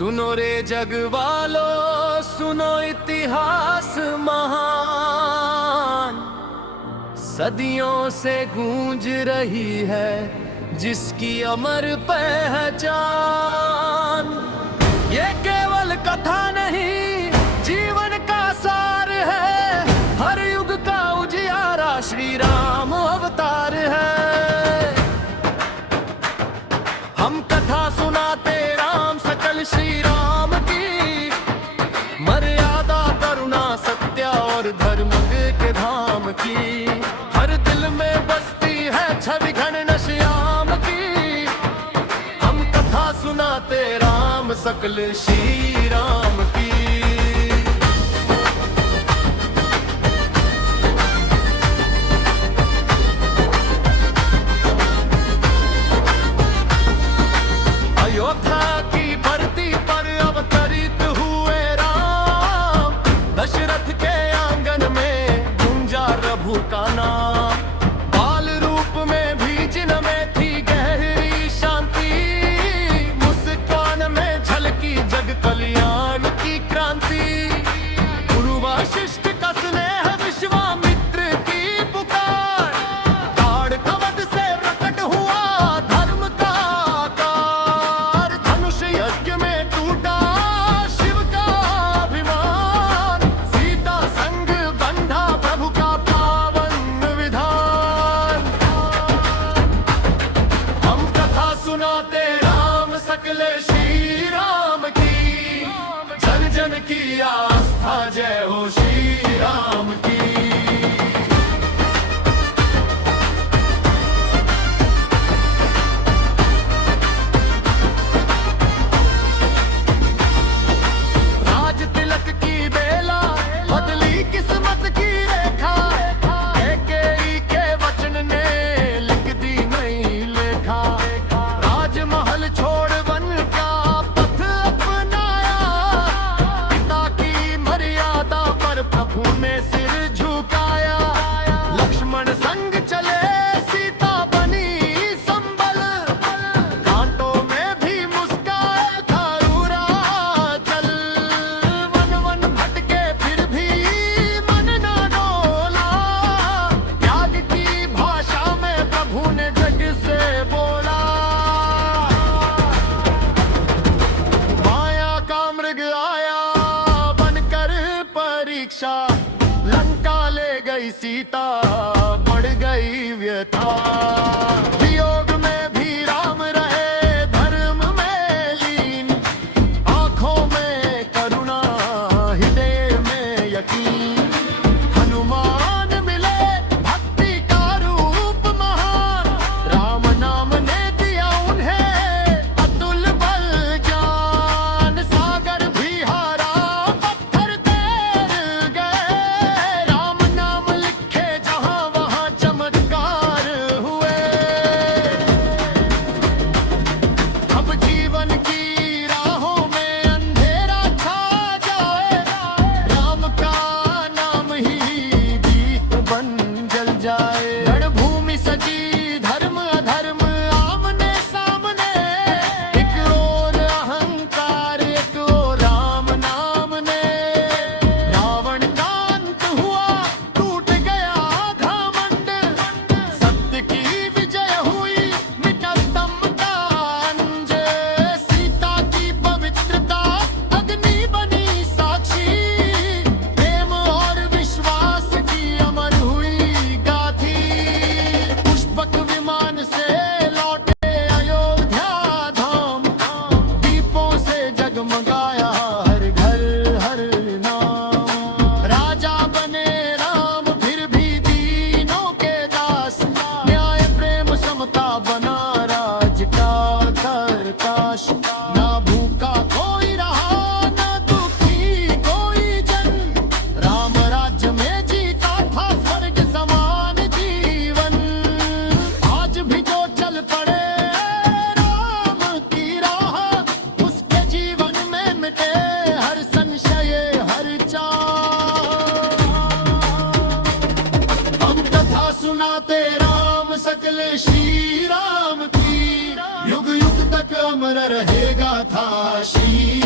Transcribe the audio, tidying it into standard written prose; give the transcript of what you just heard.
सुनो रे जग वालों, सुनो इतिहास महान, सदियों से गूंज रही है जिसकी अमर पहचान। ये केवल कथा नहीं, जीवन का सार है, हर युग का उजियारा श्री राम अवतार है। हम कथा सुनाते राम सकल श्री राम की, मर्यादा करुणा सत्य और धर्म के धाम की। हर दिल में बसती है छवि घन श्याम की, हम कथा सुनाते राम सकल श्री राम की। अयोध्या की धरती पर अवतरित हुए राम, दशरथ के आंगन में गूंजा प्रभु का नाम। बाल रूप में भी जिनमें थी गहरी शांति, मुस्कान में झलकी जग कल्याण की क्रांति। गुरु वशिष्ठ का स्नेह, विश्वामित्र की पुकार, ताड़ कवच से प्रकट हुआ धर्म का आकार। धनुष यज्ञ में टूटा शिव का अभिमान, सीता संग बंधा प्रभु का पावन विधान। हम कथा सुनाते राम सकल श्री राम की, जन जन की आस्था जय हो श्री राम की। राज तिलक की बेला, बदली किस्मत की रेखा, कैकेयी के वचन ने लिख दी नई लेखा। राजमहल छोड़ वन का पथ अपनाया, पिता की मर्यादा पर प्रभु ने सिर झुकाया। लक्ष्मण संग चले, सीता बनी संबल, कांटों में भी मुस्काए था चल। वन वन भटके फिर भी मन ना डोला, त्याग की भाषा में प्रभु ने जग से बोला। माया का मृग आया बनकर परीक्षा, लंका ले गई सीता, बढ़ गई व्यथा। वियोग में भी राम रहे धर्म में लीन, आंखों में करुणा हृदय में यकीन। हनुमान मिले भक्ति का रूप महान, राम नाम ने दिया उन्हें अतुल बल ज्ञान। सागर भी हारा पत्थर तैर गए, राम नाम लिखे जहां वहां चमत्कार हुए। अब जीवन की राहों में अंधेरा छा जाए, राम का नाम ही दीप बन जल जाए। रणभूमि सजी धर्म अधर्म आमने सामने, एक ओर अहंकार एक ओर राम नाम ने। रावण का अंत हुआ, टूट गया घमंड, सत्य की विजय हुई मिटा स्तंभ का अंज। सीता की पवित्रता अग्नि बनी साक्षी, प्रेम और विश्वास की अमर हुई गाथी। पुष्पक विमान से लौटे अयोध्या धाम, दीपों से जगमगाया हर घर हर नाम। राजा बने राम फिर भी दीनों के दास, न्याय प्रेम समता बना राज का प्रकाश। ना भूखा कोई रहा, ना दुखी कोई जन, राम राज्य में जीता था स्वर्ग समान जीवन। आज भी जो चल पड़े राम की राह, उसके जीवन में मिटे हर संशय हर चाह। हम कथा सुनाते राम सकल श्री राम की, युग युग तक अमर रहेगा था श्री